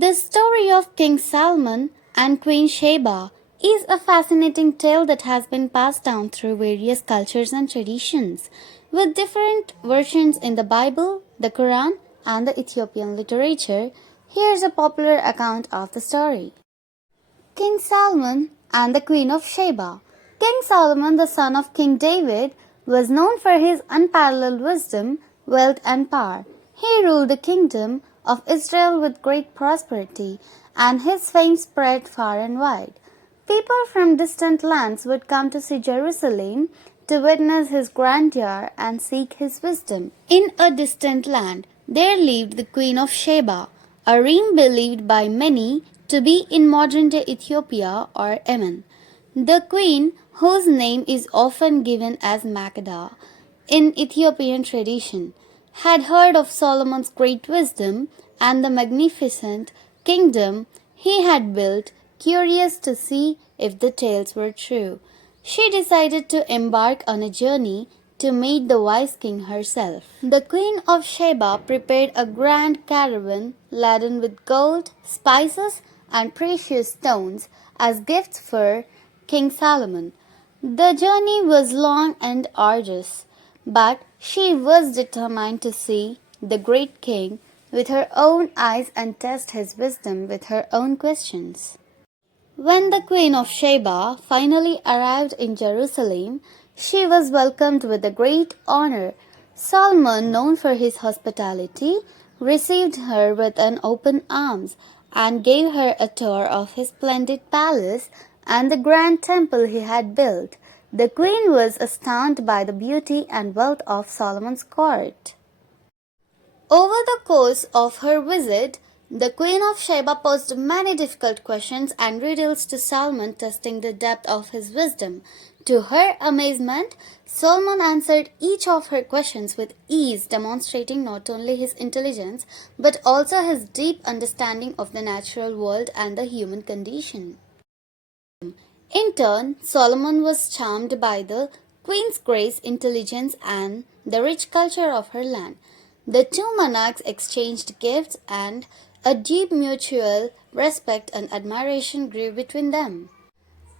The story of King Solomon and Queen Sheba is a fascinating tale that has been passed down through various cultures and traditions, with different versions in the Bible, the Quran, and the Ethiopian literature. Here's a popular account of the story. King Solomon and the Queen of Sheba. King Solomon, the son of King David, was known for his unparalleled wisdom, wealth, and power. He ruled the kingdom of Israel with great prosperity, and his fame spread far and wide. People from distant lands would come to see Jerusalem to witness his grandeur and seek his wisdom. In a distant land, there lived the Queen of Sheba, a realm believed by many to be in modern-day Ethiopia or Yemen. The queen, whose name is often given as Makeda in Ethiopian tradition, had heard of Solomon's great wisdom and the magnificent kingdom he had built. Curious to see if the tales were true, she decided to embark on a journey to meet the wise king herself. The Queen of Sheba prepared a grand caravan laden with gold, spices, and precious stones as gifts for King Solomon. The journey was long and arduous, but she was determined to see the great king with her own eyes and test his wisdom with her own questions. When the Queen of Sheba finally arrived in Jerusalem, she was welcomed with a great honor. Solomon, known for his hospitality, received her with an open arms and gave her a tour of his splendid palace and the grand temple he had built. The queen was astounded by the beauty and wealth of Solomon's court. Over the course of her visit, the Queen of Sheba posed many difficult questions and riddles to Solomon, testing the depth of his wisdom. To her amazement, Solomon answered each of her questions with ease, demonstrating not only his intelligence but also his deep understanding of the natural world and the human condition. In turn, Solomon was charmed by the queen's grace, intelligence, and the rich culture of her land. The two monarchs exchanged gifts, and a deep mutual respect and admiration grew between them.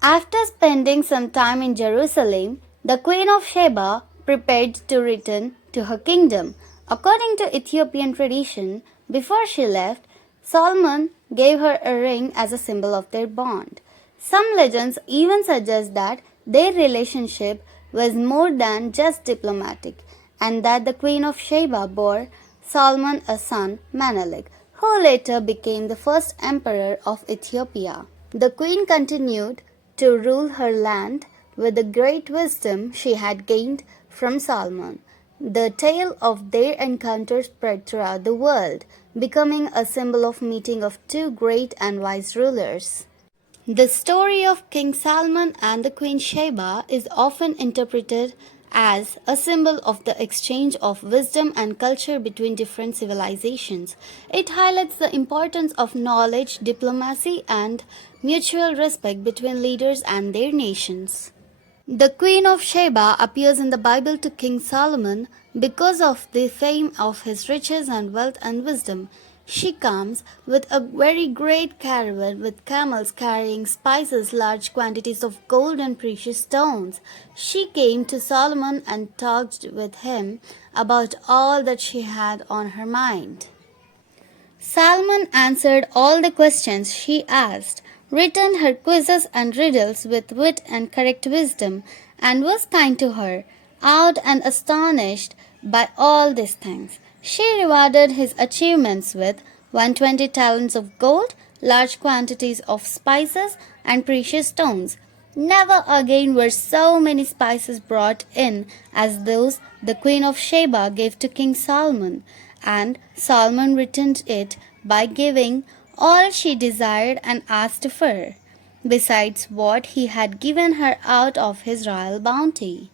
After spending some time in Jerusalem, the Queen of Sheba prepared to return to her kingdom. According to Ethiopian tradition, before she left, Solomon gave her a ring as a symbol of their bond. Some legends even suggest that their relationship was more than just diplomatic, and that the Queen of Sheba bore Solomon a son, Menelik, who later became the first emperor of Ethiopia. The queen continued to rule her land with the great wisdom she had gained from Solomon. The tale of their encounter spread throughout the world, becoming a symbol of meeting of two great and wise rulers. The story of King Solomon and the Queen Sheba is often interpreted as a symbol of the exchange of wisdom and culture between different civilizations. It highlights the importance of knowledge, diplomacy, and mutual respect between leaders and their nations. The Queen of Sheba appears in the Bible to King Solomon because of the fame of his riches and wealth and wisdom. She comes with a very great caravan with camels carrying spices, large quantities of gold and precious stones. She came to Solomon and talked with him about all that she had on her mind. Solomon answered all the questions she asked, returned her quizzes and riddles with wit and correct wisdom, and was kind to her. Awed and astonished by all these things, she rewarded his achievements with 120 talents of gold, large quantities of spices, and precious stones. Never again were so many spices brought in as those the Queen of Sheba gave to King Solomon, and Solomon returned it by giving all she desired and asked for, besides what he had given her out of his royal bounty.